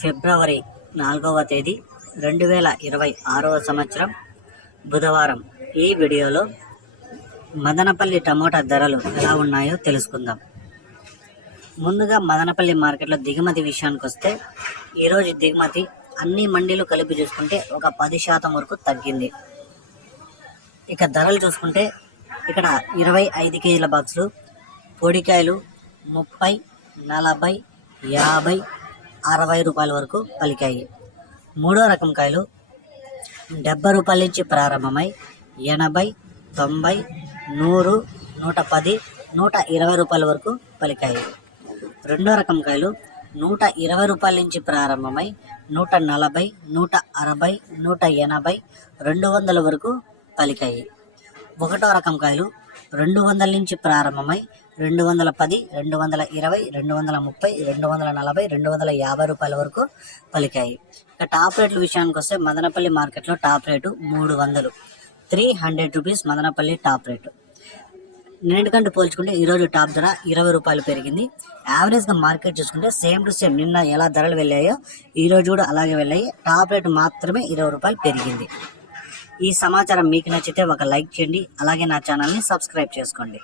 ఫిబ్రవరి నాలుగవ తేదీ రెండు వేల ఇరవై ఆరవ సంవత్సరం బుధవారం. ఈ వీడియోలో మదనపల్లి టమోటా ధరలు ఎలా ఉన్నాయో తెలుసుకుందాం. ముందుగా మదనపల్లి మార్కెట్లో దిగుమతి విషయానికి వస్తే ఈరోజు దిగుమతి అన్ని మండీలు కలిపి చూసుకుంటే ఒక పది శాతం వరకు తగ్గింది. ఇక ధరలు చూసుకుంటే ఇక్కడ ఇరవై ఐదు కేజీల బాక్సులు పొడికాయలు ముప్పై నలభై యాభై అరవై రూపాయల వరకు పలికాయి. మూడో రకం కాయలు డెబ్బై రూపాయల నుంచి ప్రారంభమై ఎనభై తొంభై నూరు నూట పది నూట ఇరవై రూపాయల వరకు పలికాయి. రెండో రకం కాయలు నూట ఇరవై రూపాయల నుంచి ప్రారంభమై నూట నలభై నూట అరవై నూట ఎనభై రెండు వందల వరకు పలికాయి. ఒకటో రకం కాయలు రెండు వందల నుంచి ప్రారంభమై రెండు వందల పది రెండు వందల ఇరవై రెండు వందల ముప్పై రెండు వందల నలభై రెండు వందల యాభై రూపాయల వరకు పలికాయి. ఇక టాప్ రేట్ల విషయానికి వస్తే మదనపల్లి మార్కెట్లో టాప్ రేటు మూడు వందలు. Three hundred rupees Madanapalle top rate. నిన్నటికంటే పోల్చుకుంటే ఈరోజు టాప్ ధర ఇరవై రూపాయలు పెరిగింది. యావరేజ్గా మార్కెట్ చూసుకుంటే సేమ్ టు సేమ్ నిన్న ఎలా ధరలు వెళ్ళాయో ఈరోజు కూడా అలాగే వెళ్ళాయి. టాప్ రేటు మాత్రమే ఇరవై రూపాయలు పెరిగింది. ఈ సమాచారం మీకు నచ్చితే ఒక లైక్ చేయండి. అలాగే నా ఛానల్ని సబ్స్క్రైబ్ చేసుకోండి.